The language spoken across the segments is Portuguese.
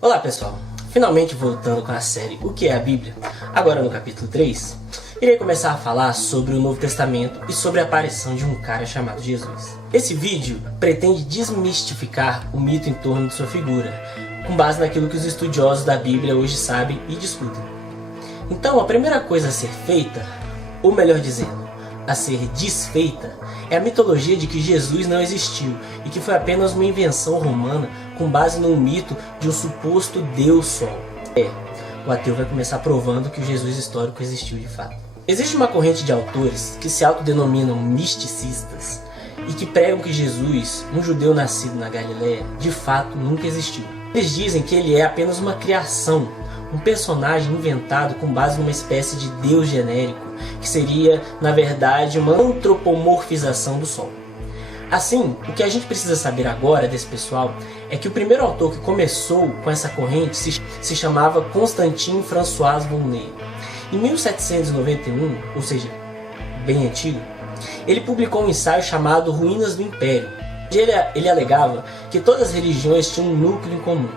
Olá pessoal, finalmente voltando com a série O que é a Bíblia, agora no capítulo 3, irei começar a falar sobre o Novo Testamento e sobre a aparição de um cara chamado Jesus. Esse vídeo pretende desmistificar o mito em torno de sua figura, com base naquilo que os estudiosos da Bíblia hoje sabem e discutem. Então a primeira coisa a ser feita, ou melhor dizendo, a ser desfeita, é a mitologia de que Jesus não existiu e que foi apenas uma invenção romana com base num mito de um suposto Deus Sol. O ateu vai começar provando que o Jesus histórico existiu de fato. Existe uma corrente de autores que se autodenominam misticistas e que pregam que Jesus, um judeu nascido na Galileia, de fato nunca existiu. Eles dizem que ele é apenas uma criação, um personagem inventado com base numa espécie de Deus genérico, que seria, na verdade, uma antropomorfização do Sol. Assim, o que a gente precisa saber agora desse pessoal é que o primeiro autor que começou com essa corrente se chamava Constantin François Volney. Em 1791, ou seja, bem antigo, ele publicou um ensaio chamado Ruínas do Império, onde ele alegava que todas as religiões tinham um núcleo em comum.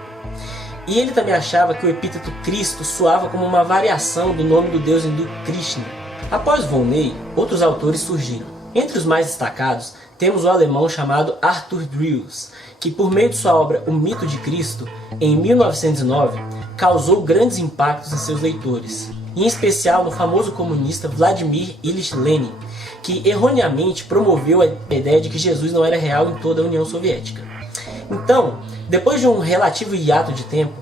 E ele também achava que o epíteto Cristo soava como uma variação do nome do deus hindu Krishna. Após Volney, outros autores surgiram. Entre os mais destacados, temos o alemão chamado Arthur Dries, que por meio de sua obra O Mito de Cristo, em 1909, causou grandes impactos em seus leitores, e em especial no famoso comunista Vladimir Ilyich Lenin, que erroneamente promoveu a ideia de que Jesus não era real em toda a União Soviética. Então, depois de um relativo hiato de tempo,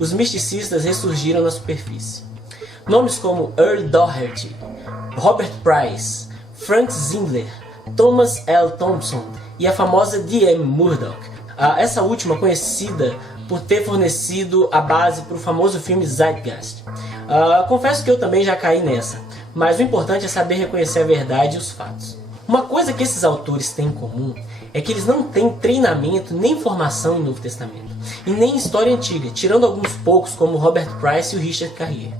os misticistas ressurgiram na superfície. Nomes como Earl Doherty, Robert Price, Frank Zindler, Thomas L. Thompson e a famosa D.M. Murdoch, essa última conhecida por ter fornecido a base para o famoso filme Zeitgeist. Confesso que eu também já caí nessa, mas o importante é saber reconhecer a verdade e os fatos. Uma coisa que esses autores têm em comum é que eles não têm treinamento nem formação em Novo Testamento, e nem em história antiga, tirando alguns poucos como Robert Price e o Richard Carrier.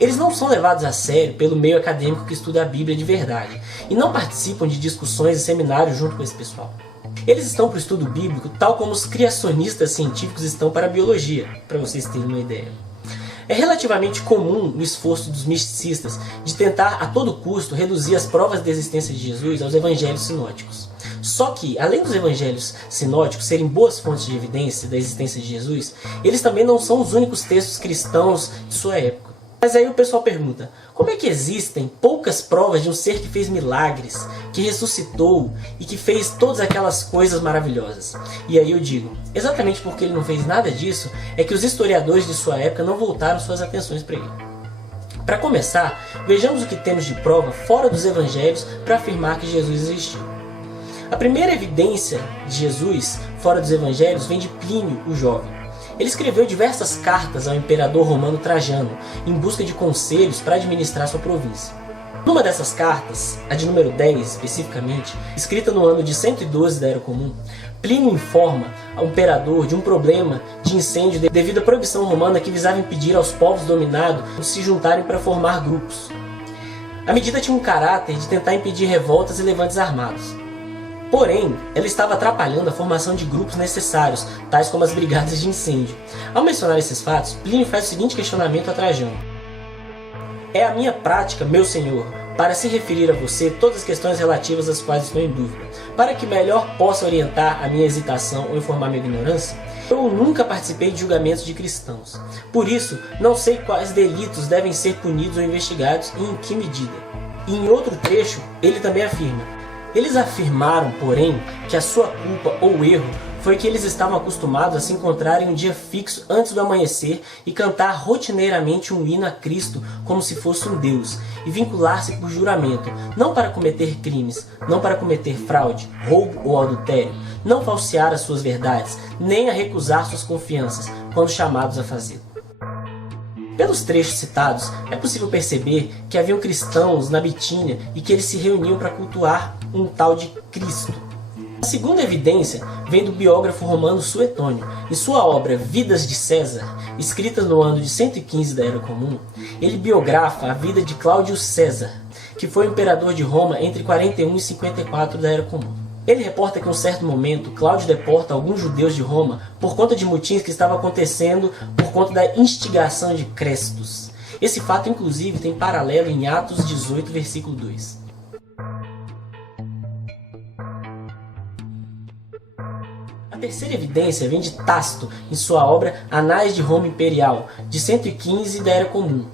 Eles não são levados a sério pelo meio acadêmico que estuda a Bíblia de verdade, e não participam de discussões e seminários junto com esse pessoal. Eles estão para o estudo bíblico tal como os criacionistas científicos estão para a biologia, para vocês terem uma ideia. É relativamente comum o esforço dos misticistas de tentar a todo custo reduzir as provas da existência de Jesus aos evangelhos sinóticos. Só que, além dos evangelhos sinóticos serem boas fontes de evidência da existência de Jesus, eles também não são os únicos textos cristãos de sua época. Mas aí o pessoal pergunta, como é que existem poucas provas de um ser que fez milagres, que ressuscitou e que fez todas aquelas coisas maravilhosas? E aí eu digo, exatamente porque ele não fez nada disso, é que os historiadores de sua época não voltaram suas atenções para ele. Para começar, vejamos o que temos de prova fora dos evangelhos para afirmar que Jesus existiu. A primeira evidência de Jesus fora dos evangelhos vem de Plínio, o Jovem. Ele escreveu diversas cartas ao imperador romano Trajano, em busca de conselhos para administrar sua província. Numa dessas cartas, a de número 10 especificamente, escrita no ano de 112 da Era Comum, Plínio informa ao imperador de um problema de incêndio devido à proibição romana que visava impedir aos povos dominados de se juntarem para formar grupos. A medida tinha um caráter de tentar impedir revoltas e levantes armados. Porém, ela estava atrapalhando a formação de grupos necessários, tais como as brigadas de incêndio. Ao mencionar esses fatos, Plínio faz o seguinte questionamento a Trajano. É a minha prática, meu senhor, para se referir a você todas as questões relativas às quais estou em dúvida, para que melhor possa orientar a minha hesitação ou informar minha ignorância? Eu nunca participei de julgamentos de cristãos. Por isso, não sei quais delitos devem ser punidos ou investigados e em que medida. E em outro trecho, ele também afirma. Eles afirmaram, porém, que a sua culpa ou erro foi que eles estavam acostumados a se encontrar em um dia fixo antes do amanhecer e cantar rotineiramente um hino a Cristo como se fosse um Deus, e vincular-se por juramento, não para cometer crimes, não para cometer fraude, roubo ou adultério, não falsear as suas verdades, nem a recusar suas confianças, quando chamados a fazê-lo. Pelos trechos citados, é possível perceber que haviam cristãos na Bitínia e que eles se reuniam para cultuar um tal de Cristo. A segunda evidência vem do biógrafo romano Suetônio. Em sua obra Vidas de César, escrita no ano de 115 da Era Comum, ele biografa a vida de Cláudio César, que foi imperador de Roma entre 41 e 54 da Era Comum. Ele reporta que em um certo momento, Cláudio deporta alguns judeus de Roma por conta de motins que estavam acontecendo por conta da instigação de Crestus. Esse fato, inclusive, tem paralelo em Atos 18, versículo 2. A terceira evidência vem de Tácito em sua obra Anais de Roma Imperial, de 115 da Era Comum,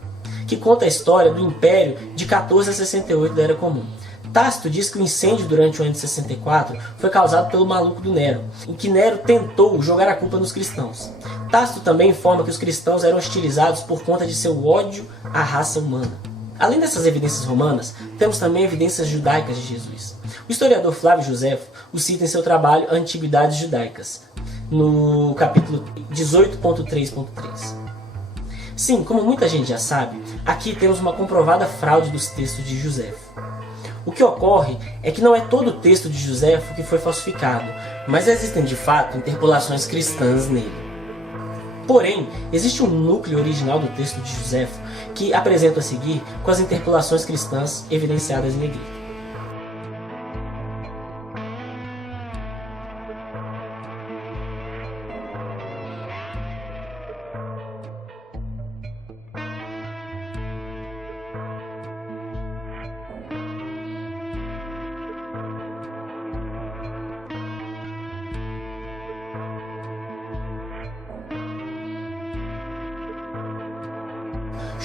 que conta a história do Império de 14 a 68 da Era Comum. Tácito diz que o incêndio durante o ano de 64 foi causado pelo maluco do Nero, em que Nero tentou jogar a culpa nos cristãos. Tácito também informa que os cristãos eram hostilizados por conta de seu ódio à raça humana. Além dessas evidências romanas, temos também evidências judaicas de Jesus. O historiador Flávio Joséfo o cita em seu trabalho Antiguidades Judaicas, no capítulo 18.3.3. Sim, como muita gente já sabe, aqui temos uma comprovada fraude dos textos de Joséfo. O que ocorre é que não é todo o texto de Joséfo que foi falsificado, mas existem de fato interpolações cristãs nele. Porém, existe um núcleo original do texto de Joséfo que apresento a seguir com as interpolações cristãs evidenciadas em negrito.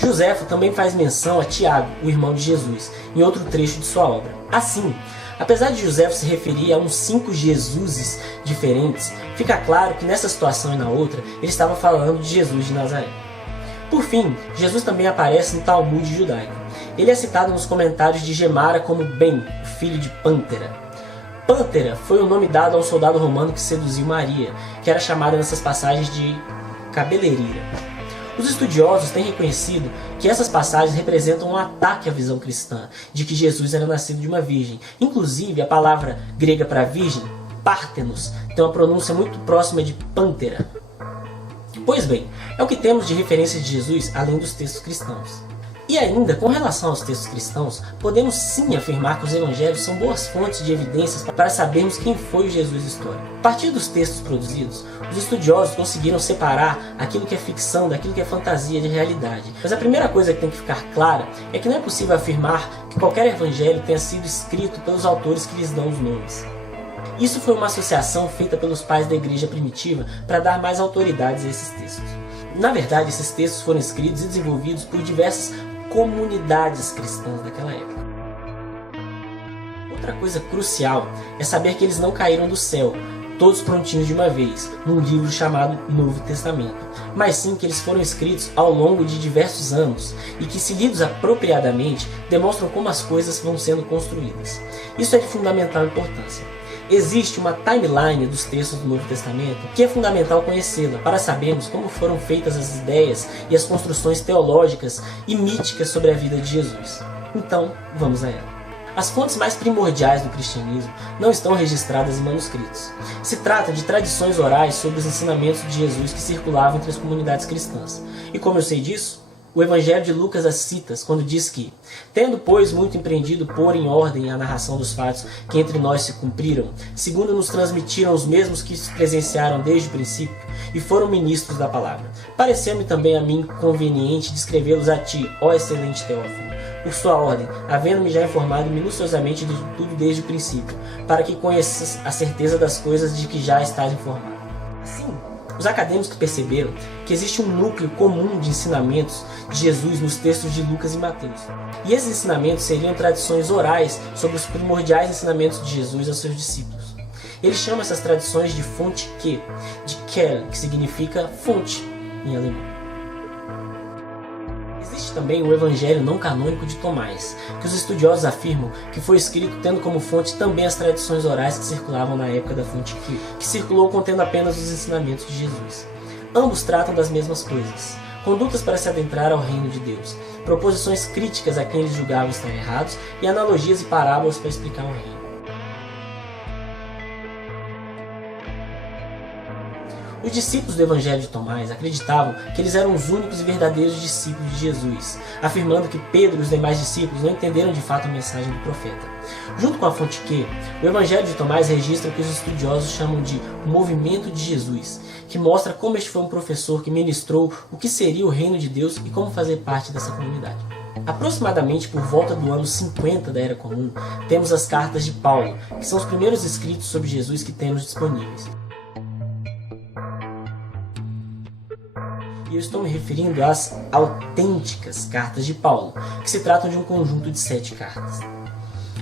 Joséfo também faz menção a Tiago, o irmão de Jesus, em outro trecho de sua obra. Assim, apesar de Joséfo se referir a uns 5 Jesuses diferentes, fica claro que nessa situação e na outra, ele estava falando de Jesus de Nazaré. Por fim, Jesus também aparece no Talmud judaico. Ele é citado nos comentários de Gemara como Ben, o filho de Pântera. Pântera foi o nome dado a um soldado romano que seduziu Maria, que era chamada nessas passagens de cabeleireira. Os estudiosos têm reconhecido que essas passagens representam um ataque à visão cristã, de que Jesus era nascido de uma virgem. Inclusive, a palavra grega para virgem, pártenos, tem uma pronúncia muito próxima de pântera. Pois bem, é o que temos de referência de Jesus, além dos textos cristãos. E ainda, com relação aos textos cristãos, podemos sim afirmar que os evangelhos são boas fontes de evidências para sabermos quem foi o Jesus histórico. A partir dos textos produzidos, os estudiosos conseguiram separar aquilo que é ficção daquilo que é fantasia de realidade. Mas a primeira coisa que tem que ficar clara é que não é possível afirmar que qualquer evangelho tenha sido escrito pelos autores que lhes dão os nomes. Isso foi uma associação feita pelos pais da igreja primitiva para dar mais autoridades a esses textos. Na verdade, esses textos foram escritos e desenvolvidos por diversas comunidades cristãs daquela época. Outra coisa crucial é saber que eles não caíram do céu, todos prontinhos de uma vez, num livro chamado Novo Testamento, mas sim que eles foram escritos ao longo de diversos anos e que, se lidos apropriadamente, demonstram como as coisas vão sendo construídas. Isso é de fundamental importância. Existe uma timeline dos textos do Novo Testamento que é fundamental conhecê-la para sabermos como foram feitas as ideias e as construções teológicas e míticas sobre a vida de Jesus. Então, vamos a ela. As fontes mais primordiais do cristianismo não estão registradas em manuscritos. Se trata de tradições orais sobre os ensinamentos de Jesus que circulavam entre as comunidades cristãs. E como eu sei disso? O Evangelho de Lucas as cita quando diz que, tendo, pois, muito empreendido pôr em ordem a narração dos fatos que entre nós se cumpriram, segundo nos transmitiram os mesmos que se presenciaram desde o princípio e foram ministros da palavra, pareceu-me também a mim conveniente descrevê-los a ti, ó excelente Teófilo, por sua ordem, havendo-me já informado minuciosamente de tudo desde o princípio, para que conheças a certeza das coisas de que já estás informado. Assim, os acadêmicos perceberam que existe um núcleo comum de ensinamentos de Jesus nos textos de Lucas e Mateus. E esses ensinamentos seriam tradições orais sobre os primordiais ensinamentos de Jesus aos seus discípulos. Ele chama essas tradições de fonte que, de Quelle, que significa fonte em alemão. Existe também o Evangelho não canônico de Tomás, que os estudiosos afirmam que foi escrito tendo como fonte também as tradições orais que circulavam na época da fonte que circulou contendo apenas os ensinamentos de Jesus. Ambos tratam das mesmas coisas: condutas para se adentrar ao reino de Deus, proposições críticas a quem eles julgavam estar errados e analogias e parábolas para explicar o reino. Os discípulos do Evangelho de Tomás acreditavam que eles eram os únicos e verdadeiros discípulos de Jesus, afirmando que Pedro e os demais discípulos não entenderam de fato a mensagem do profeta. Junto com a fonte Q, o Evangelho de Tomás registra o que os estudiosos chamam de movimento de Jesus, que mostra como este foi um professor que ministrou o que seria o reino de Deus e como fazer parte dessa comunidade. Aproximadamente por volta do ano 50 da Era Comum, temos as cartas de Paulo, que são os primeiros escritos sobre Jesus que temos disponíveis. E eu estou me referindo às autênticas cartas de Paulo, que se tratam de um conjunto de 7 cartas.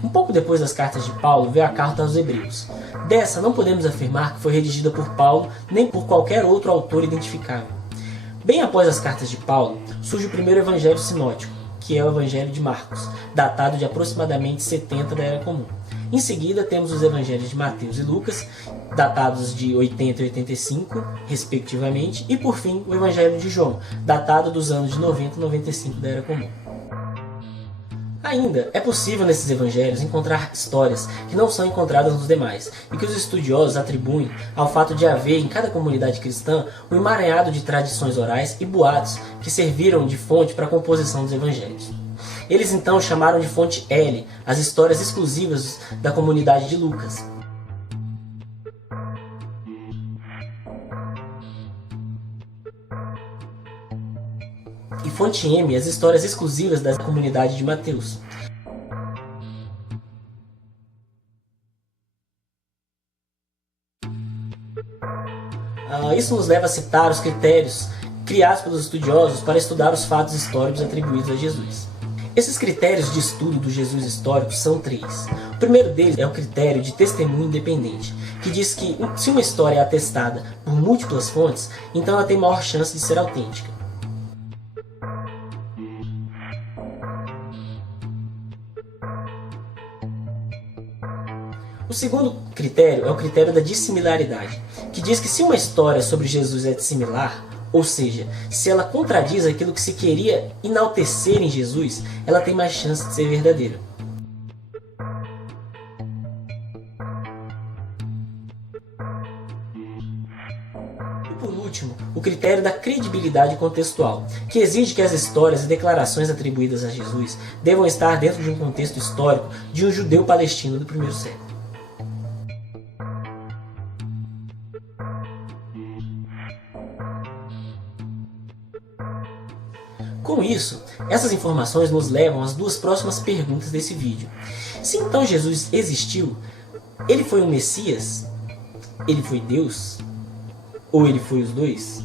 Um pouco depois das cartas de Paulo veio a carta aos Hebreus. Dessa não podemos afirmar que foi redigida por Paulo nem por qualquer outro autor identificável. Bem após as cartas de Paulo, surge o primeiro evangelho sinótico, que é o Evangelho de Marcos, datado de aproximadamente 70 da Era Comum. Em seguida temos os evangelhos de Mateus e Lucas, datados de 80 e 85, respectivamente, e por fim o Evangelho de João, datado dos anos de 90 e 95 da Era Comum. Ainda é possível nesses evangelhos encontrar histórias que não são encontradas nos demais e que os estudiosos atribuem ao fato de haver em cada comunidade cristã um emaranhado de tradições orais e boatos que serviram de fonte para a composição dos evangelhos. Eles então chamaram de fonte L as histórias exclusivas da comunidade de Lucas. E fonte M as histórias exclusivas da comunidade de Mateus. Isso nos leva a citar os critérios criados pelos estudiosos para estudar os fatos históricos atribuídos a Jesus. Esses critérios de estudo do Jesus histórico são 3. O primeiro deles é o critério de testemunho independente, que diz que se uma história é atestada por múltiplas fontes, então ela tem maior chance de ser autêntica. O segundo critério é o critério da dissimilaridade, que diz que se uma história sobre Jesus é dissimilar, ou seja, se ela contradiz aquilo que se queria enaltecer em Jesus, ela tem mais chance de ser verdadeira. E por último, o critério da credibilidade contextual, que exige que as histórias e declarações atribuídas a Jesus devam estar dentro de um contexto histórico de um judeu palestino do primeiro século. Com isso, essas informações nos levam às 2 próximas perguntas desse vídeo. Se então Jesus existiu, ele foi um Messias? Ele foi Deus? Ou ele foi os dois?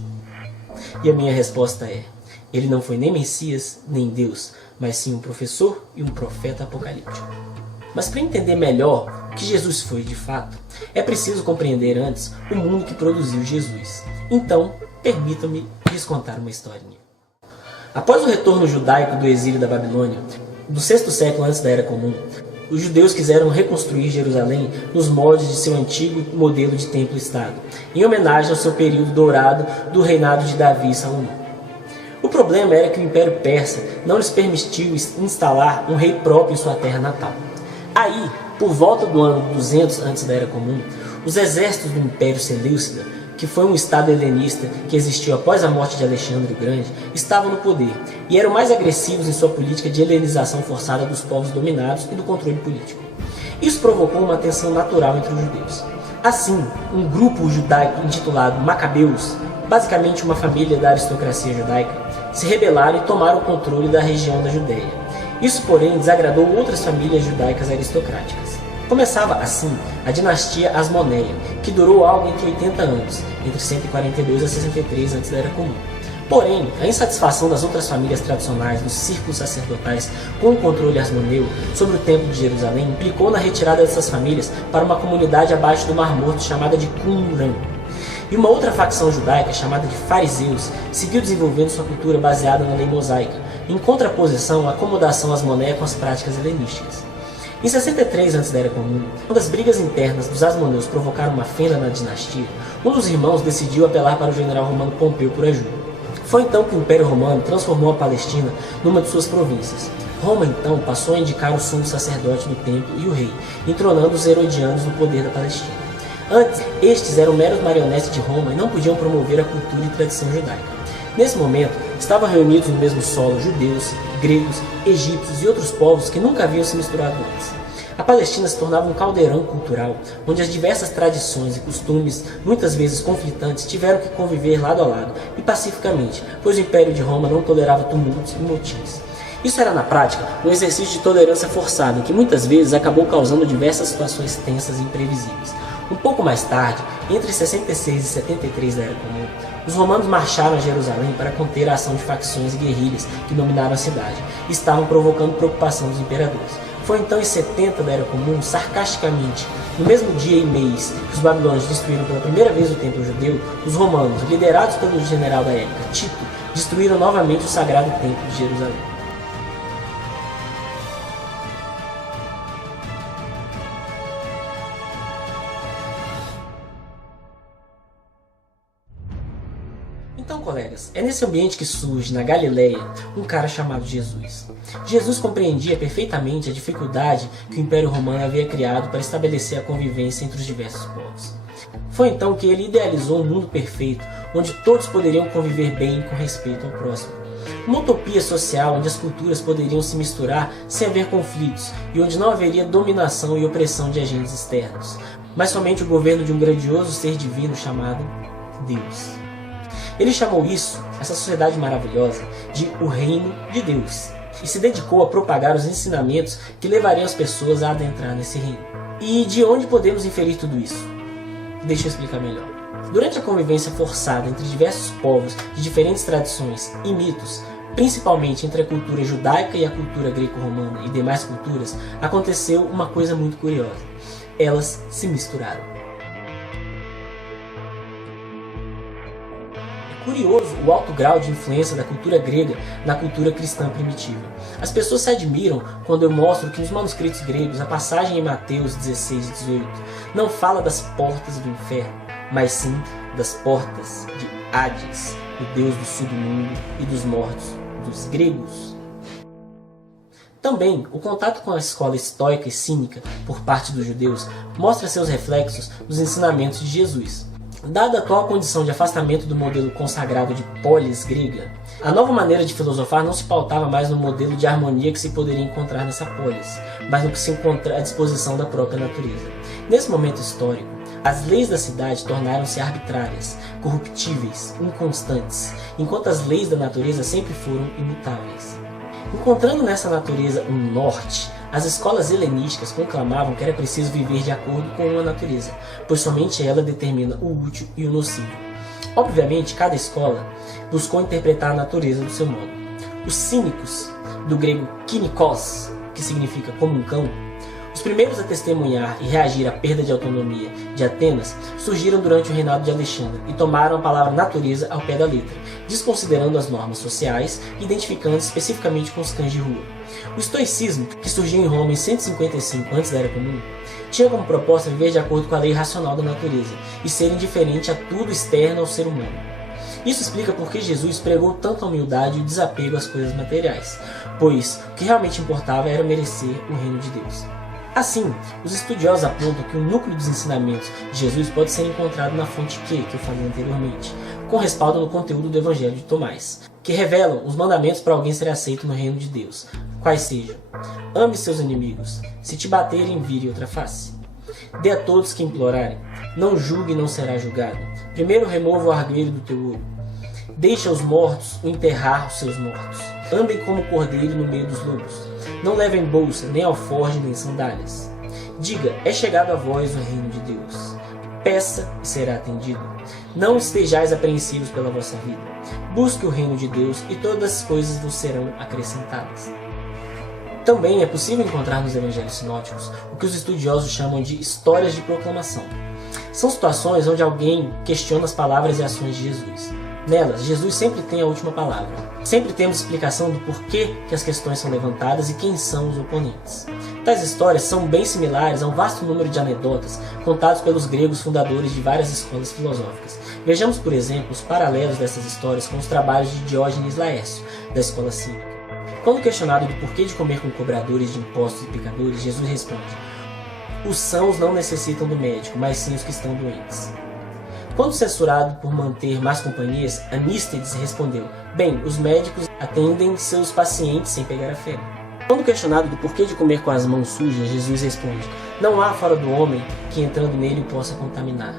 E a minha resposta é: ele não foi nem Messias, nem Deus, mas sim um professor e um profeta apocalíptico. Mas para entender melhor o que Jesus foi de fato, é preciso compreender antes o mundo que produziu Jesus. Então, permitam-me lhes contar uma historinha. Após o retorno judaico do exílio da Babilônia, do 6º século antes da Era Comum, os judeus quiseram reconstruir Jerusalém nos moldes de seu antigo modelo de templo-estado, em homenagem ao seu período dourado do reinado de Davi e Salomão. O problema era que o Império Persa não lhes permitiu instalar um rei próprio em sua terra natal. Aí, por volta do ano 200 antes da Era Comum, os exércitos do Império Seleucida, que foi um estado helenista que existiu após a morte de Alexandre o Grande, estavam no poder e eram mais agressivos em sua política de helenização forçada dos povos dominados e do controle político. Isso provocou uma tensão natural entre os judeus. Assim, um grupo judaico intitulado Macabeus, basicamente uma família da aristocracia judaica, se rebelaram e tomaram o controle da região da Judéia. Isso, porém, desagradou outras famílias judaicas aristocráticas. Começava, assim, a dinastia Asmoneia, que durou algo entre 80 anos, entre 142 a 63 antes da Era Comum. Porém, a insatisfação das outras famílias tradicionais dos círculos sacerdotais com o controle asmoneu sobre o Templo de Jerusalém implicou na retirada dessas famílias para uma comunidade abaixo do Mar Morto chamada de Qumran. E uma outra facção judaica, chamada de fariseus, seguiu desenvolvendo sua cultura baseada na lei mosaica, em contraposição à acomodação asmoneia com as práticas helenísticas. Em 63 antes da Era Comum, quando as brigas internas dos asmoneus provocaram uma fenda na dinastia, um dos irmãos decidiu apelar para o general romano Pompeu por ajuda. Foi então que o Império Romano transformou a Palestina numa de suas províncias. Roma então passou a indicar o sumo sacerdote do templo e o rei, entronando os herodianos no poder da Palestina. Antes, estes eram meros marionetes de Roma e não podiam promover a cultura e tradição judaica. Nesse momento, estavam reunidos no mesmo solo judeus, gregos, egípcios e outros povos que nunca haviam se misturado antes. A Palestina se tornava um caldeirão cultural, onde as diversas tradições e costumes, muitas vezes conflitantes, tiveram que conviver lado a lado e pacificamente, pois o Império de Roma não tolerava tumultos e motins. Isso era, na prática, um exercício de tolerância forçada, que muitas vezes acabou causando diversas situações tensas e imprevisíveis. Um pouco mais tarde, entre 66 e 73 da Era Comum, os romanos marcharam a Jerusalém para conter a ação de facções e guerrilhas que dominaram a cidade e estavam provocando preocupação dos imperadores. Foi então em 70 da Era Comum, sarcasticamente, no mesmo dia e mês que os babilônios destruíram pela primeira vez o templo judeu, os romanos, liderados pelo general da época, Tito, destruíram novamente o sagrado templo de Jerusalém. Então, colegas, é nesse ambiente que surge, na Galileia, um cara chamado Jesus. Jesus compreendia perfeitamente a dificuldade que o Império Romano havia criado para estabelecer a convivência entre os diversos povos. Foi então que ele idealizou um mundo perfeito, onde todos poderiam conviver bem e com respeito ao próximo. Uma utopia social onde as culturas poderiam se misturar sem haver conflitos e onde não haveria dominação e opressão de agentes externos, mas somente o governo de um grandioso ser divino chamado Deus. Ele chamou isso, essa sociedade maravilhosa, de o Reino de Deus, e se dedicou a propagar os ensinamentos que levariam as pessoas a adentrar nesse reino. E de onde podemos inferir tudo isso? Deixa eu explicar melhor. Durante a convivência forçada entre diversos povos de diferentes tradições e mitos, principalmente entre a cultura judaica e a cultura greco-romana e demais culturas, aconteceu uma coisa muito curiosa. Elas se misturaram. Curioso o alto grau de influência da cultura grega na cultura cristã primitiva. As pessoas se admiram quando eu mostro que nos manuscritos gregos a passagem em Mateus 16 e 18 não fala das portas do inferno, mas sim das portas de Hades, o deus do submundo e dos mortos dos gregos. Também, o contato com a escola estoica e cínica por parte dos judeus mostra seus reflexos nos ensinamentos de Jesus. Dada a atual condição de afastamento do modelo consagrado de polis grega, a nova maneira de filosofar não se pautava mais no modelo de harmonia que se poderia encontrar nessa polis, mas no que se encontra à disposição da própria natureza. Nesse momento histórico, as leis da cidade tornaram-se arbitrárias, corruptíveis, inconstantes, enquanto as leis da natureza sempre foram imutáveis. Encontrando nessa natureza um norte, as escolas helenísticas conclamavam que era preciso viver de acordo com a natureza, pois somente ela determina o útil e o nocivo. Obviamente, cada escola buscou interpretar a natureza do seu modo. Os cínicos, do grego kynikos, que significa como um cão, os primeiros a testemunhar e reagir à perda de autonomia de Atenas surgiram durante o reinado de Alexandre e tomaram a palavra natureza ao pé da letra, desconsiderando as normas sociais e identificando especificamente com os cães de rua. O estoicismo, que surgiu em Roma em 155 a.C., tinha como proposta viver de acordo com a lei racional da natureza e ser indiferente a tudo externo ao ser humano. Isso explica por que Jesus pregou tanto a humildade e o desapego às coisas materiais, pois o que realmente importava era merecer o reino de Deus. Assim, os estudiosos apontam que o núcleo dos ensinamentos de Jesus pode ser encontrado na fonte Q, que eu falei anteriormente, com respaldo no conteúdo do Evangelho de Tomás, que revelam os mandamentos para alguém ser aceito no reino de Deus, quais sejam: ame seus inimigos, se te baterem, vire outra face. Dê a todos que implorarem, não julgue e não será julgado. Primeiro remova o argueiro do teu olho. Deixa os mortos o enterrar os seus mortos. Andem como cordeiro no meio dos lobos. Não levem bolsa, nem alforje, nem sandálias. Diga, é chegado a vós o reino de Deus. Peça e será atendido. Não estejais apreensivos pela vossa vida. Busque o reino de Deus e todas as coisas vos serão acrescentadas. Também é possível encontrar nos evangelhos sinóticos o que os estudiosos chamam de histórias de proclamação. São situações onde alguém questiona as palavras e ações de Jesus. Nelas, Jesus sempre tem a última palavra. Sempre temos explicação do porquê que as questões são levantadas e quem são os oponentes. Tais histórias são bem similares a um vasto número de anedotas contados pelos gregos fundadores de várias escolas filosóficas. Vejamos, por exemplo, os paralelos dessas histórias com os trabalhos de Diógenes Laércio, da escola cínica. Quando questionado do porquê de comer com cobradores de impostos e pecadores, Jesus responde: os sãos não necessitam do médico, mas sim os que estão doentes. Quando censurado por manter más companhias, Anístedes respondeu: bem, os médicos atendem seus pacientes sem pegar a febre. Quando questionado do porquê de comer com as mãos sujas, Jesus responde: não há fora do homem que entrando nele o possa contaminar.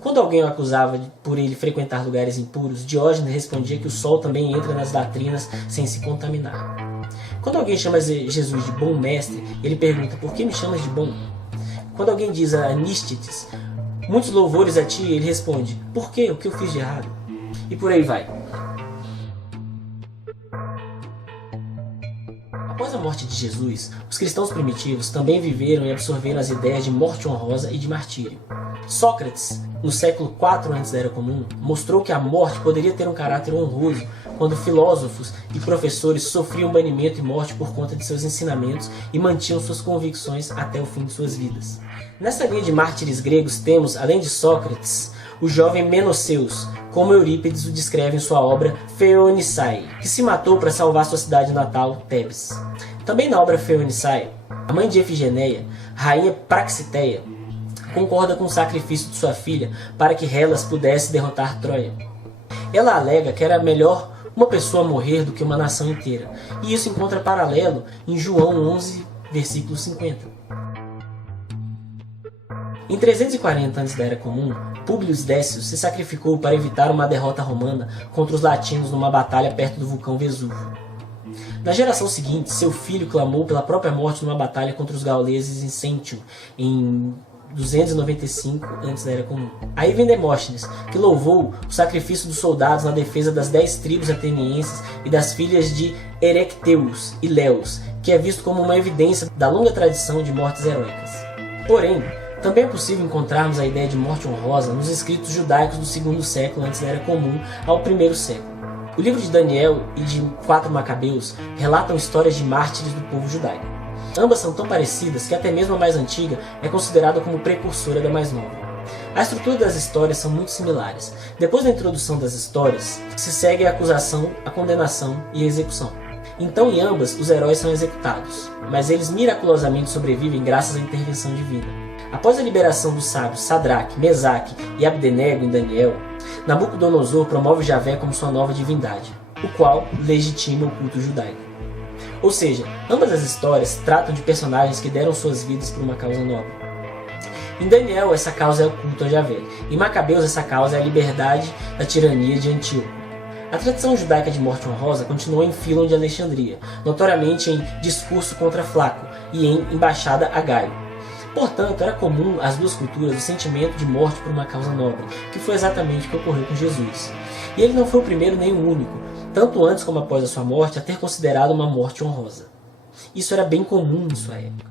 Quando alguém o acusava por ele frequentar lugares impuros, Diógenes respondia que o sol também entra nas latrinas sem se contaminar. Quando alguém chama Jesus de bom mestre, ele pergunta: por que me chamas de bom? Quando alguém diz a Anístedes: muitos louvores a ti, ele responde: por quê? O que eu fiz de errado? E por aí vai. Após a morte de Jesus, os cristãos primitivos também viveram e absorveram as ideias de morte honrosa e de martírio. Sócrates, no século IV antes da Era Comum, mostrou que a morte poderia ter um caráter honroso quando filósofos e professores sofriam banimento e morte por conta de seus ensinamentos e mantinham suas convicções até o fim de suas vidas. Nessa linha de mártires gregos temos, além de Sócrates, o jovem Menoceus, como Eurípides o descreve em sua obra Phaeonisae, que se matou para salvar sua cidade natal, Tebes. Também na obra Phaeonisae, a mãe de Efigeneia, rainha Praxiteia, concorda com o sacrifício de sua filha para que Helas pudesse derrotar Troia. Ela alega que era melhor uma pessoa morrer do que uma nação inteira, e isso encontra paralelo em João 11, versículo 50. Em 340 a.C., Públio Décio se sacrificou para evitar uma derrota romana contra os latinos numa batalha perto do vulcão Vesúvio. Na geração seguinte, seu filho clamou pela própria morte numa batalha contra os gauleses em Centium, em 295 a.C. Aí vem Demóstenes, que louvou o sacrifício dos soldados na defesa das 10 tribos atenienses e das filhas de Erecteus e Leos, que é visto como uma evidência da longa tradição de mortes heróicas. Porém, também é possível encontrarmos a ideia de morte honrosa nos escritos judaicos do segundo século antes da Era Comum ao primeiro século. O livro de Daniel e de 4 Macabeus relatam histórias de mártires do povo judaico. Ambas são tão parecidas que até mesmo a mais antiga é considerada como precursora da mais nova. A estrutura das histórias são muito similares. Depois da introdução das histórias, se segue a acusação, a condenação e a execução. Então, em ambas, os heróis são executados, mas eles miraculosamente sobrevivem graças à intervenção divina. Após a liberação dos sábios Sadraque, Mesaque e Abdenego em Daniel, Nabucodonosor promove Javé como sua nova divindade, o qual legitima o culto judaico. Ou seja, ambas as histórias tratam de personagens que deram suas vidas por uma causa nobre. Em Daniel, essa causa é o culto a Javé. Em Macabeus, essa causa é a liberdade da tirania de Antíoco. A tradição judaica de morte honrosa continuou em Fílon de Alexandria, notoriamente em Discurso contra Flaco e em Embaixada a Gaio. Portanto, era comum às duas culturas o sentimento de morte por uma causa nobre, que foi exatamente o que ocorreu com Jesus. E ele não foi o primeiro nem o único, tanto antes como após a sua morte, a ter considerado uma morte honrosa. Isso era bem comum em sua época.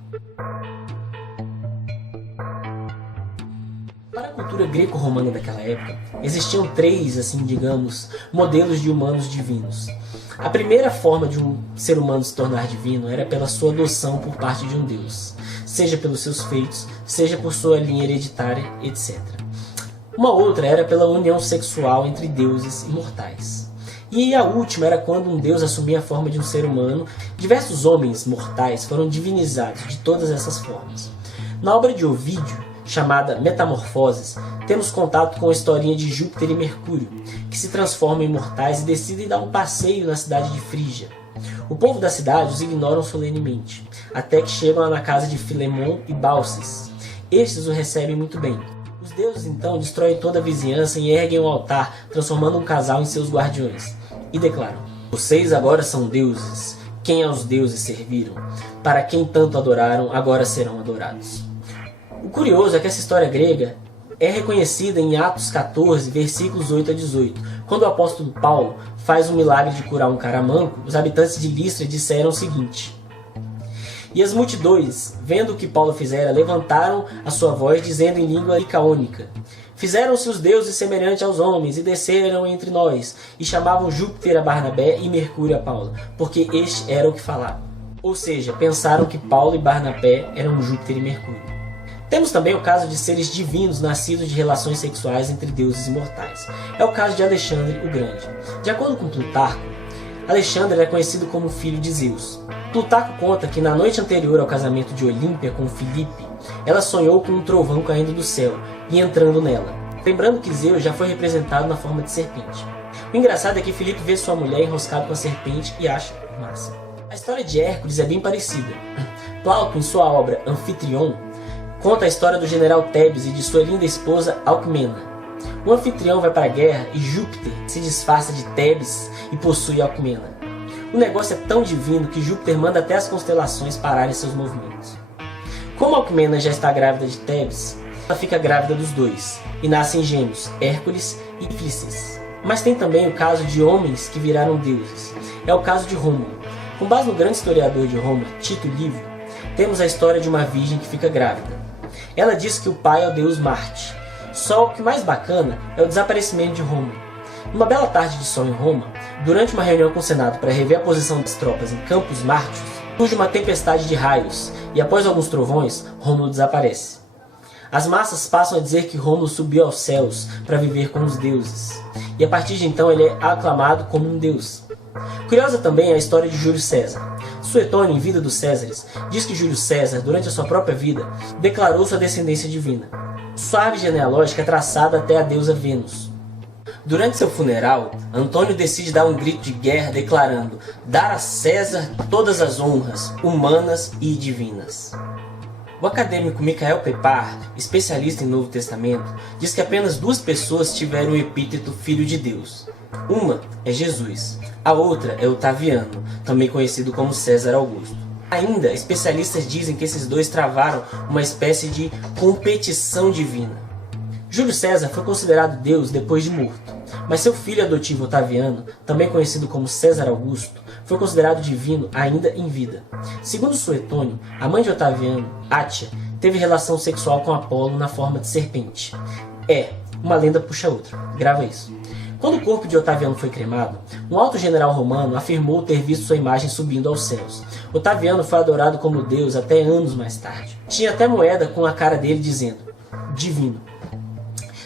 Para a cultura greco-romana daquela época, existiam 3, modelos de humanos divinos. A primeira forma de um ser humano se tornar divino era pela sua adoção por parte de um deus, seja pelos seus feitos, seja por sua linha hereditária, etc. Uma outra era pela união sexual entre deuses e mortais. E a última era quando um deus assumia a forma de um ser humano. Diversos homens mortais foram divinizados de todas essas formas. Na obra de Ovídio, chamada Metamorfoses, temos contato com a historinha de Júpiter e Mercúrio, que se transformam em mortais e decidem dar um passeio na cidade de Frígia. O povo da cidade os ignoram solenemente, até que chegam na casa de Filemon e Baucis. Estes o recebem muito bem. Os deuses então destroem toda a vizinhança e erguem um altar, transformando um casal em seus guardiões, e declaram: vocês agora são deuses. Quem aos deuses serviram? Para quem tanto adoraram, agora serão adorados. O curioso é que essa história grega é reconhecida em Atos 14, versículos 8 a 18. Quando o apóstolo Paulo faz o milagre de curar um cara manco, os habitantes de Listra disseram o seguinte: e as multidões, vendo o que Paulo fizera, levantaram a sua voz, dizendo em língua licaônica: fizeram-se os deuses semelhantes aos homens, e desceram entre nós, e chamavam Júpiter a Barnabé e Mercúrio a Paulo, porque este era o que falava. Ou seja, pensaram que Paulo e Barnabé eram Júpiter e Mercúrio. Temos também o caso de seres divinos nascidos de relações sexuais entre deuses e mortais. É o caso de Alexandre o Grande. De acordo com Plutarco, Alexandre era conhecido como filho de Zeus. Plutarco conta que na noite anterior ao casamento de Olímpia com Filipe, ela sonhou com um trovão caindo do céu e entrando nela. Lembrando que Zeus já foi representado na forma de serpente. O engraçado é que Filipe vê sua mulher enroscada com a serpente e acha massa. A história de Hércules é bem parecida. Plauto, em sua obra Anfitrion, conta a história do general Tebes e de sua linda esposa Alcmena. O anfitrião vai para a guerra e Júpiter se disfarça de Tebes e possui Alcmena. O negócio é tão divino que Júpiter manda até as constelações pararem seus movimentos. Como Alcmena já está grávida de Tebes, ela fica grávida dos dois e nascem gêmeos, Hércules e Ífilis. Mas tem também o caso de homens que viraram deuses. É o caso de Rômulo. Com base no grande historiador de Roma, Tito Livio, temos a história de uma virgem que fica grávida. Ela diz que o pai é o deus Marte. Só o que mais bacana é o desaparecimento de Rômulo. Numa bela tarde de sol em Roma, durante uma reunião com o Senado para rever a posição das tropas em Campus Martius, surge uma tempestade de raios e após alguns trovões, Rômulo desaparece. As massas passam a dizer que Rômulo subiu aos céus para viver com os deuses, e a partir de então ele é aclamado como um deus. Curiosa também é a história de Júlio César. Suetônio, em Vida dos Césares, diz que Júlio César, durante a sua própria vida, declarou sua descendência divina. Sua árvore genealógica é traçada até a deusa Vênus. Durante seu funeral, Antônio decide dar um grito de guerra declarando: dar a César todas as honras, humanas e divinas. O acadêmico Michael Pepar, especialista em Novo Testamento, diz que apenas 2 pessoas tiveram o epíteto Filho de Deus. Uma é Jesus, a outra é Otaviano, também conhecido como César Augusto. Ainda, especialistas dizem que esses dois travaram uma espécie de competição divina. Júlio César foi considerado Deus depois de morto, mas seu filho adotivo Otaviano, também conhecido como César Augusto, foi considerado divino ainda em vida. Segundo Suetônio, a mãe de Otaviano, Átia, teve relação sexual com Apolo na forma de serpente. Uma lenda puxa outra. Grava isso. Quando o corpo de Otaviano foi cremado, um alto general romano afirmou ter visto sua imagem subindo aos céus. Otaviano foi adorado como deus até anos mais tarde. Tinha até moeda com a cara dele dizendo: divino.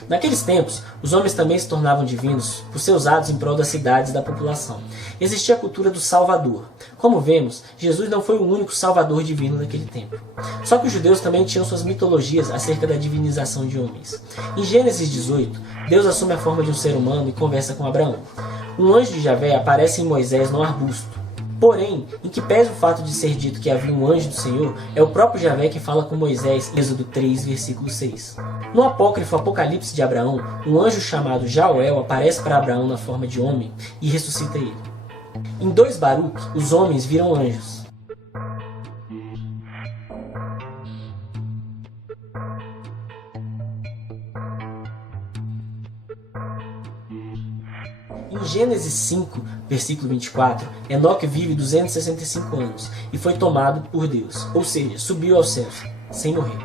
Naqueles tempos, os homens também se tornavam divinos por seus atos em prol das cidades e da população. Existia a cultura do Salvador. Como vemos, Jesus não foi o único Salvador divino daquele tempo. Só que os judeus também tinham suas mitologias acerca da divinização de homens. Em Gênesis 18, Deus assume a forma de um ser humano e conversa com Abraão. Um anjo de Javé aparece em Moisés num arbusto. Porém, em que pese o fato de ser dito que havia um anjo do Senhor, é o próprio Javé que fala com Moisés, Êxodo 3, versículo 6. No apócrifo Apocalipse de Abraão, um anjo chamado Jaoel aparece para Abraão na forma de homem e ressuscita ele. Em 2 Baruque, os homens viram anjos. Em Gênesis 5, versículo 24, Enoque vive 265 anos e foi tomado por Deus, ou seja, subiu aos céus, sem morrer.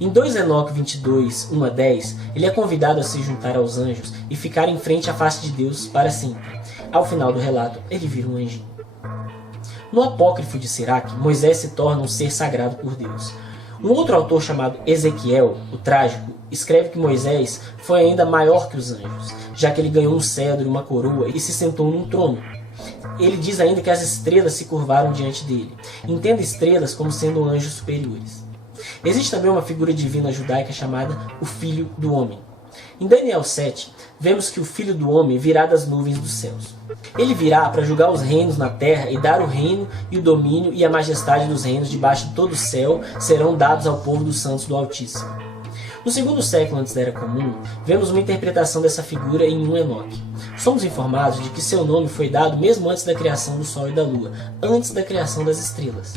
Em 2 Enoque 22, 1 a 10, ele é convidado a se juntar aos anjos e ficar em frente à face de Deus para sempre. Ao final do relato, ele vira um anjinho. No apócrifo de Siraque, Moisés se torna um ser sagrado por Deus. Um outro autor chamado Ezequiel, o Trágico, escreve que Moisés foi ainda maior que os anjos, já que ele ganhou um cedro e uma coroa e se sentou num trono. Ele diz ainda que as estrelas se curvaram diante dele. Entenda estrelas como sendo anjos superiores. Existe também uma figura divina judaica chamada o Filho do Homem. Em Daniel 7, vemos que o Filho do Homem virá das nuvens dos céus. Ele virá para julgar os reinos na terra e dar o reino e o domínio e a majestade dos reinos debaixo de todo o céu serão dados ao povo dos santos do Altíssimo. No 2º século antes da Era Comum, vemos uma interpretação dessa figura em 1 Enoque. Somos informados de que seu nome foi dado mesmo antes da criação do Sol e da Lua, antes da criação das estrelas.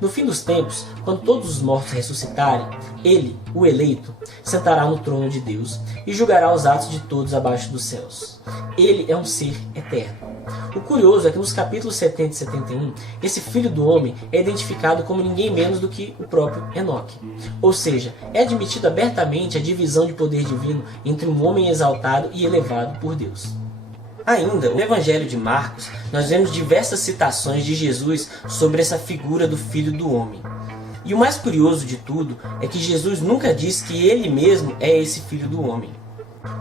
No fim dos tempos, quando todos os mortos ressuscitarem, ele, o eleito, sentará no trono de Deus e julgará os atos de todos abaixo dos céus. Ele é um ser eterno. O curioso é que nos capítulos 70 e 71, esse Filho do Homem é identificado como ninguém menos do que o próprio Enoque. Ou seja, é admitido abertamente a divisão de poder divino entre um homem exaltado e elevado por Deus. Ainda, no Evangelho de Marcos, nós vemos diversas citações de Jesus sobre essa figura do Filho do Homem. E o mais curioso de tudo é que Jesus nunca diz que ele mesmo é esse Filho do Homem.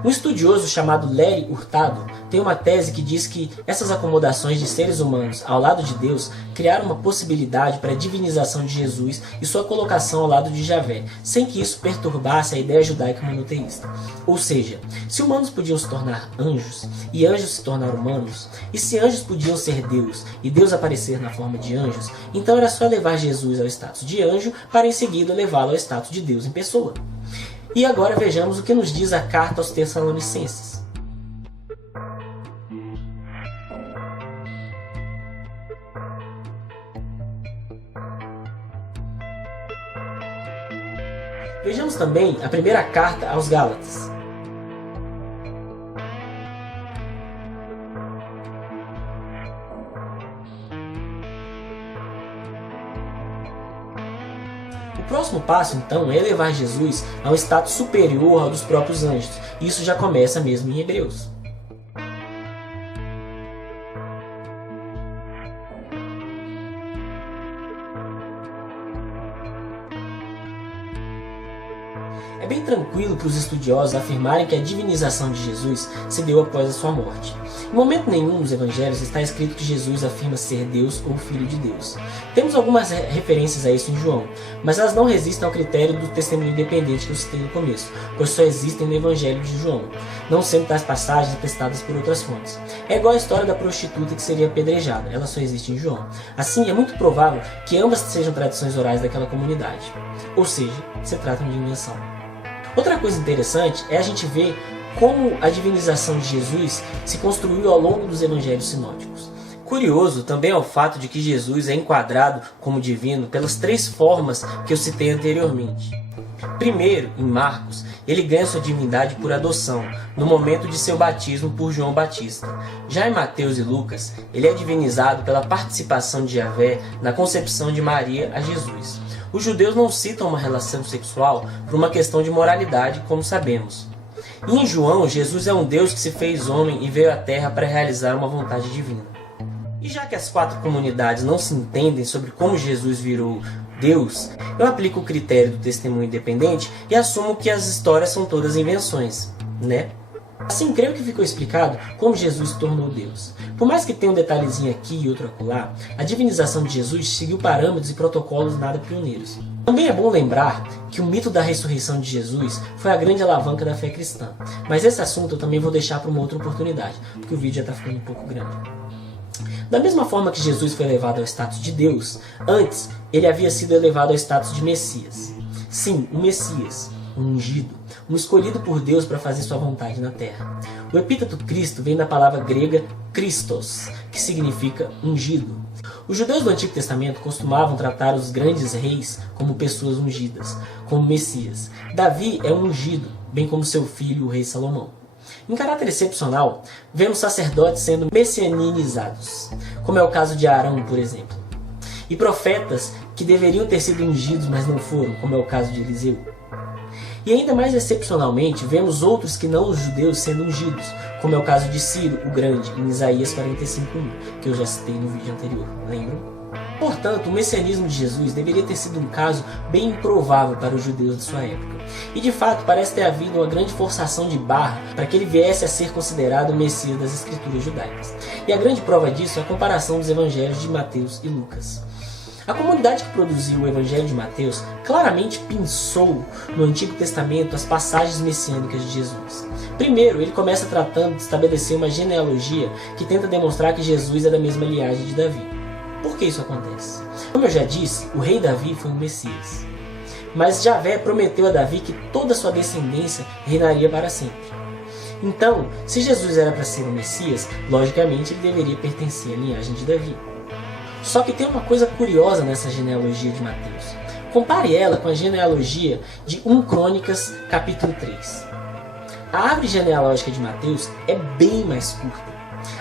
Um estudioso chamado Larry Hurtado tem uma tese que diz que essas acomodações de seres humanos ao lado de Deus criaram uma possibilidade para a divinização de Jesus e sua colocação ao lado de Javé, sem que isso perturbasse a ideia judaica monoteísta. Ou seja, se humanos podiam se tornar anjos, e anjos se tornar humanos, e se anjos podiam ser Deus, e Deus aparecer na forma de anjos, então era só levar Jesus ao status de anjo para em seguida levá-lo ao status de Deus em pessoa. E agora vejamos o que nos diz a carta aos Tessalonicenses. Vejamos também a primeira carta aos Gálatas. O próximo passo, então, é elevar Jesus a um status superior ao dos próprios anjos. Isso já começa mesmo em Hebreus. É bem tranquilo para os estudiosos afirmarem que a divinização de Jesus se deu após a sua morte. Em momento nenhum nos evangelhos está escrito que Jesus afirma ser Deus ou Filho de Deus. Temos algumas referências a isso em João, mas elas não resistem ao critério do testemunho independente que eu citei no começo, pois só existem no evangelho de João, não sendo tais passagens atestadas por outras fontes. É igual a história da prostituta que seria apedrejada, ela só existe em João. Assim, é muito provável que ambas sejam tradições orais daquela comunidade, ou seja, se tratam de invenção. Outra coisa interessante é a gente ver como a divinização de Jesus se construiu ao longo dos evangelhos sinóticos. Curioso também é o fato de que Jesus é enquadrado como divino pelas três formas que eu citei anteriormente. Primeiro, em Marcos, ele ganha sua divindade por adoção, no momento de seu batismo por João Batista. Já em Mateus e Lucas, ele é divinizado pela participação de Javé na concepção de Maria a Jesus. Os judeus não citam uma relação sexual por uma questão de moralidade, como sabemos. E em João, Jesus é um Deus que se fez homem e veio à Terra para realizar uma vontade divina. E já que as quatro comunidades não se entendem sobre como Jesus virou Deus, eu aplico o critério do testemunho independente e assumo que as histórias são todas invenções, né? Assim, creio que ficou explicado como Jesus se tornou Deus. Por mais que tenha um detalhezinho aqui e outro acolá, a divinização de Jesus seguiu parâmetros e protocolos nada pioneiros. Também é bom lembrar que o mito da ressurreição de Jesus foi a grande alavanca da fé cristã. Mas esse assunto eu também vou deixar para uma outra oportunidade, porque o vídeo já está ficando um pouco grande. Da mesma forma que Jesus foi elevado ao status de Deus, antes ele havia sido elevado ao status de Messias. Sim, um Messias, um ungido, um escolhido por Deus para fazer sua vontade na terra. O epíteto Cristo vem da palavra grega Christos, que significa ungido. Os judeus do Antigo Testamento costumavam tratar os grandes reis como pessoas ungidas, como Messias. Davi é um ungido, bem como seu filho, o rei Salomão. Em caráter excepcional, vemos sacerdotes sendo messianizados, como é o caso de Arão, por exemplo. E profetas que deveriam ter sido ungidos, mas não foram, como é o caso de Eliseu. E ainda mais excepcionalmente, vemos outros que não os judeus sendo ungidos, como é o caso de Ciro, o Grande, em Isaías 45:1, que eu já citei no vídeo anterior, lembram? Portanto, o messianismo de Jesus deveria ter sido um caso bem improvável para os judeus de sua época. E de fato, parece ter havido uma grande forçação de barra para que ele viesse a ser considerado o Messias das escrituras judaicas. E a grande prova disso é a comparação dos evangelhos de Mateus e Lucas. A comunidade que produziu o Evangelho de Mateus claramente pensou no Antigo Testamento as passagens messiânicas de Jesus. Primeiro, ele começa tratando de estabelecer uma genealogia que tenta demonstrar que Jesus é da mesma linhagem de Davi. Por que isso acontece? Como eu já disse, o rei Davi foi um Messias. Mas Javé prometeu a Davi que toda a sua descendência reinaria para sempre. Então, se Jesus era para ser um Messias, logicamente ele deveria pertencer à linhagem de Davi. Só que tem uma coisa curiosa nessa genealogia de Mateus. Compare ela com a genealogia de 1 Crônicas, capítulo 3. A árvore genealógica de Mateus é bem mais curta.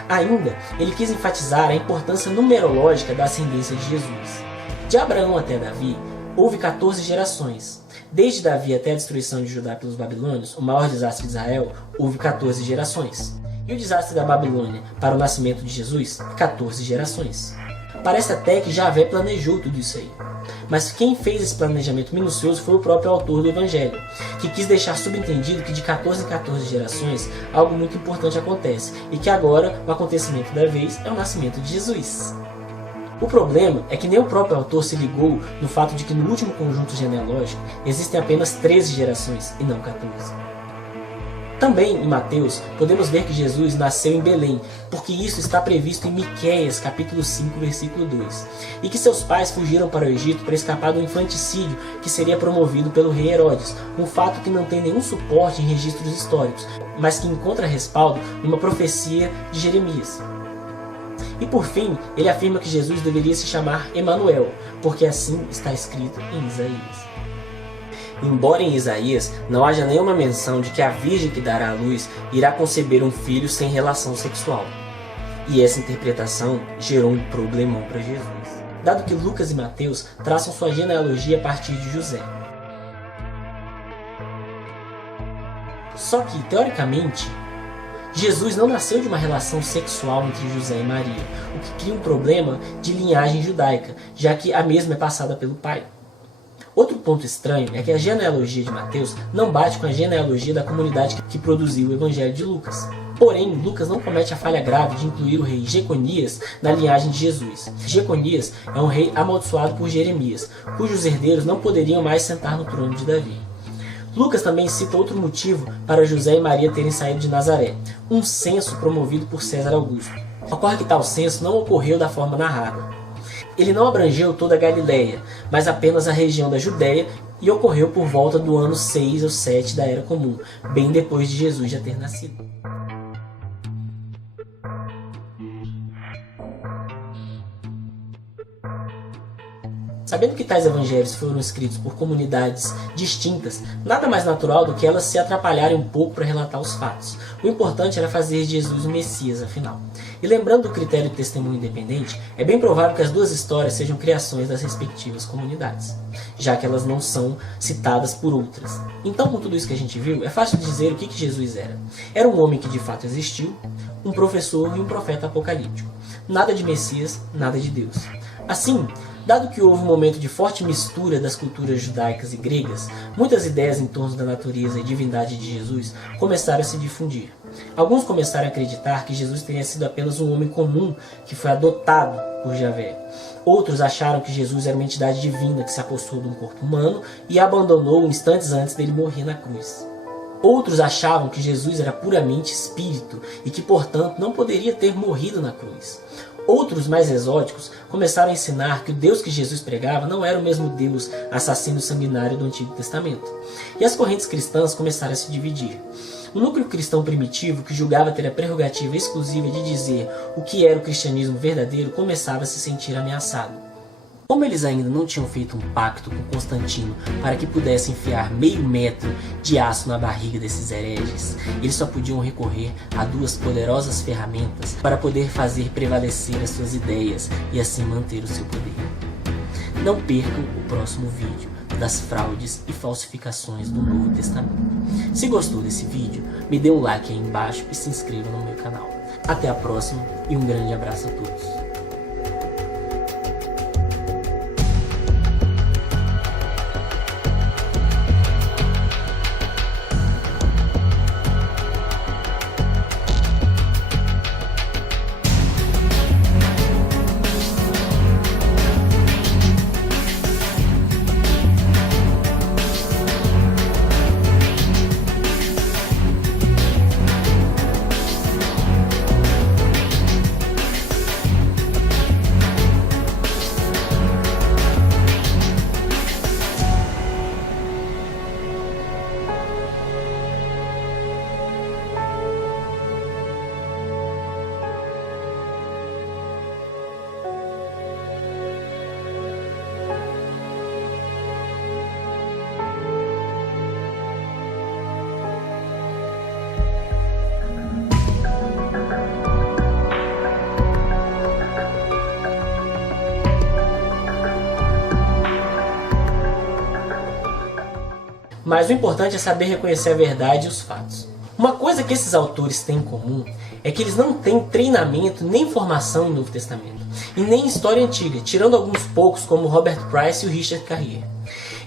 Ainda, ele quis enfatizar a importância numerológica da ascendência de Jesus. De Abraão até Davi, houve 14 gerações. Desde Davi até a destruição de Judá pelos babilônios, o maior desastre de Israel, houve 14 gerações. E o desastre da Babilônia para o nascimento de Jesus, 14 gerações. Parece até que Javé planejou tudo isso aí. Mas quem fez esse planejamento minucioso foi o próprio autor do Evangelho, que quis deixar subentendido que de 14 em 14 gerações algo muito importante acontece, e que agora o acontecimento da vez é o nascimento de Jesus. O problema é que nem o próprio autor se ligou no fato de que no último conjunto genealógico existem apenas 13 gerações e não 14. Também em Mateus podemos ver que Jesus nasceu em Belém, porque isso está previsto em Miqueias capítulo 5, versículo 2, e que seus pais fugiram para o Egito para escapar do infanticídio que seria promovido pelo rei Herodes, um fato que não tem nenhum suporte em registros históricos, mas que encontra respaldo numa profecia de Jeremias. E por fim, ele afirma que Jesus deveria se chamar Emanuel, porque assim está escrito em Isaías. Embora em Isaías não haja nenhuma menção de que a virgem que dará à luz irá conceber um filho sem relação sexual. E essa interpretação gerou um problemão para Jesus, dado que Lucas e Mateus traçam sua genealogia a partir de José. Só que, teoricamente, Jesus não nasceu de uma relação sexual entre José e Maria, o que cria um problema de linhagem judaica, já que a mesma é passada pelo pai. Outro ponto estranho é que a genealogia de Mateus não bate com a genealogia da comunidade que produziu o Evangelho de Lucas. Porém, Lucas não comete a falha grave de incluir o rei Jeconias na linhagem de Jesus. Jeconias é um rei amaldiçoado por Jeremias, cujos herdeiros não poderiam mais sentar no trono de Davi. Lucas também cita outro motivo para José e Maria terem saído de Nazaré, um censo promovido por César Augusto. Ocorre que tal censo não ocorreu da forma narrada. Ele não abrangeu toda a Galileia, mas apenas a região da Judéia e ocorreu por volta do ano 6 ou 7 da Era Comum, bem depois de Jesus já ter nascido. Sabendo que tais evangelhos foram escritos por comunidades distintas, nada mais natural do que elas se atrapalharem um pouco para relatar os fatos. O importante era fazer de Jesus o Messias, afinal. E lembrando do critério de testemunho independente, é bem provável que as duas histórias sejam criações das respectivas comunidades, já que elas não são citadas por outras. Então, com tudo isso que a gente viu, é fácil dizer o que Jesus era. Era um homem que de fato existiu, um professor e um profeta apocalíptico. Nada de Messias, nada de Deus. Assim, dado que houve um momento de forte mistura das culturas judaicas e gregas, muitas ideias em torno da natureza e divindade de Jesus começaram a se difundir. Alguns começaram a acreditar que Jesus teria sido apenas um homem comum que foi adotado por Javé. Outros acharam que Jesus era uma entidade divina que se apossou de um corpo humano e abandonou instantes antes dele morrer na cruz. Outros achavam que Jesus era puramente espírito e que, portanto, não poderia ter morrido na cruz. Outros, mais exóticos, começaram a ensinar que o Deus que Jesus pregava não era o mesmo Deus assassino sanguinário do Antigo Testamento. E as correntes cristãs começaram a se dividir. O núcleo cristão primitivo, que julgava ter a prerrogativa exclusiva de dizer o que era o cristianismo verdadeiro, começava a se sentir ameaçado. Como eles ainda não tinham feito um pacto com Constantino para que pudesse enfiar meio metro de aço na barriga desses hereges, eles só podiam recorrer a duas poderosas ferramentas para poder fazer prevalecer as suas ideias e assim manter o seu poder. Não percam o próximo vídeo das fraudes e falsificações do Novo Testamento. Se gostou desse vídeo, me dê um like aí embaixo e se inscreva no meu canal. Até a próxima e um grande abraço a todos. Mas o importante é saber reconhecer a verdade e os fatos. Uma coisa que esses autores têm em comum é que eles não têm treinamento nem formação em Novo Testamento, e nem história antiga, tirando alguns poucos como Robert Price e o Richard Carrier.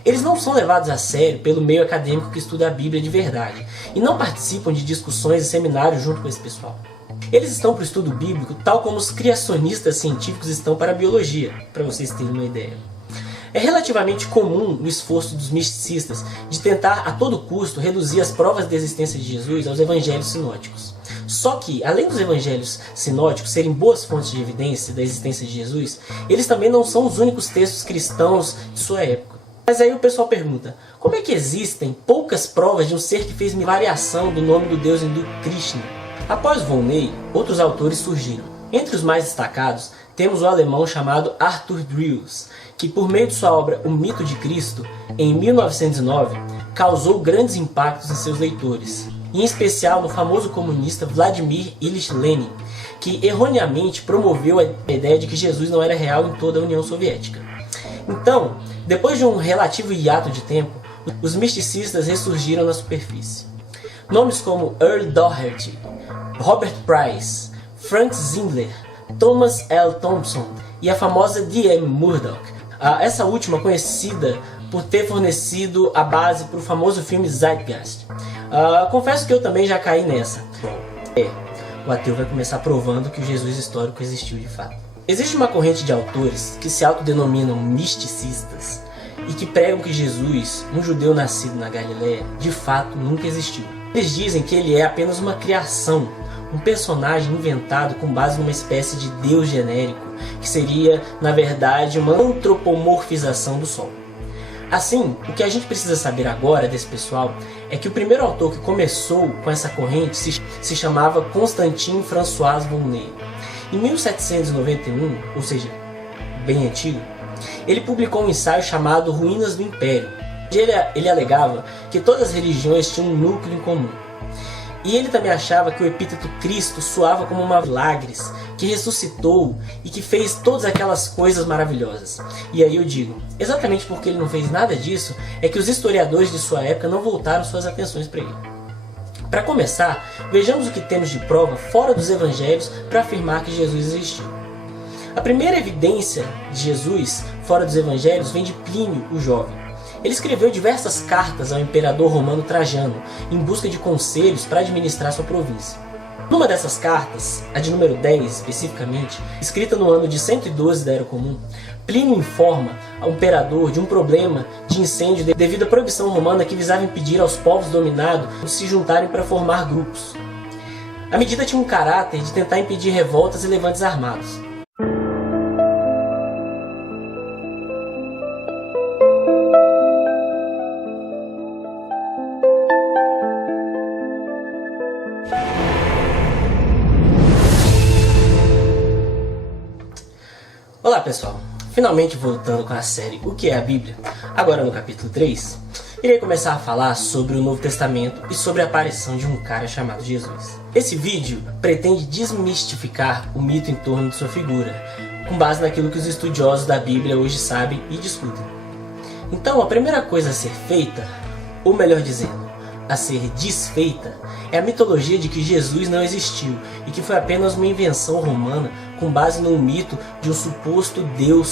Eles não são levados a sério pelo meio acadêmico que estuda a Bíblia de verdade, e não participam de discussões e seminários junto com esse pessoal. Eles estão para o estudo bíblico tal como os criacionistas científicos estão para a biologia, para vocês terem uma ideia. É relativamente comum o esforço dos misticistas de tentar a todo custo reduzir as provas da existência de Jesus aos evangelhos sinóticos. Só que, além dos evangelhos sinóticos serem boas fontes de evidência da existência de Jesus, eles também não são os únicos textos cristãos de sua época. Mas aí o pessoal pergunta, como é que existem poucas provas de um ser que fez uma variação do nome do deus hindu Krishna? Após Volney, outros autores surgiram. Entre os mais destacados, temos o alemão chamado Arthur Dries, que por meio de sua obra O Mito de Cristo, em 1909, causou grandes impactos em seus leitores, em especial no famoso comunista Vladimir Ilyich Lenin, que erroneamente promoveu a ideia de que Jesus não era real em toda a União Soviética. Então, depois de um relativo hiato de tempo, os misticistas ressurgiram na superfície. Nomes como Earl Doherty, Robert Price, Frank Zindler, Thomas L. Thompson e a famosa D.M. Murdoch, essa última conhecida por ter fornecido a base para o famoso filme Zeitgeist. Confesso que eu também já caí nessa. O ateu vai começar provando que o Jesus histórico existiu de fato. Existe uma corrente de autores que se autodenominam misticistas e que pregam que Jesus, um judeu nascido na Galiléia, de fato nunca existiu. Eles dizem que ele é apenas uma criação, um personagem inventado com base numa espécie de deus genérico, que seria, na verdade, uma antropomorfização do Sol. Assim, o que a gente precisa saber agora desse pessoal é que o primeiro autor que começou com essa corrente se chamava Constantin François Volney. Em 1791, ou seja, bem antigo, ele publicou um ensaio chamado Ruínas do Império. Ele alegava que todas as religiões tinham um núcleo em comum. E ele também achava que o epíteto Cristo soava como uma milagres, que ressuscitou e que fez todas aquelas coisas maravilhosas. E aí eu digo, exatamente porque ele não fez nada disso, é que os historiadores de sua época não voltaram suas atenções para ele. Para começar, vejamos o que temos de prova fora dos evangelhos para afirmar que Jesus existiu. A primeira evidência de Jesus fora dos evangelhos vem de Plínio, o Jovem. Ele escreveu diversas cartas ao imperador romano Trajano, em busca de conselhos para administrar sua província. Numa dessas cartas, a de número 10 especificamente, escrita no ano de 112 da Era Comum, Plínio informa ao imperador de um problema de incêndio devido à proibição romana que visava impedir aos povos dominados de se juntarem para formar grupos. A medida tinha um caráter de tentar impedir revoltas e levantes armados. Olá pessoal, finalmente voltando com a série O que é a Bíblia, agora no capítulo 3, irei começar a falar sobre o Novo Testamento e sobre a aparição de um cara chamado Jesus. Esse vídeo pretende desmistificar o mito em torno de sua figura, com base naquilo que os estudiosos da Bíblia hoje sabem e discutem. Então a primeira coisa a ser feita, ou melhor dizendo, a ser desfeita, é a mitologia de que Jesus não existiu e que foi apenas uma invenção romana com base num mito de um suposto Deus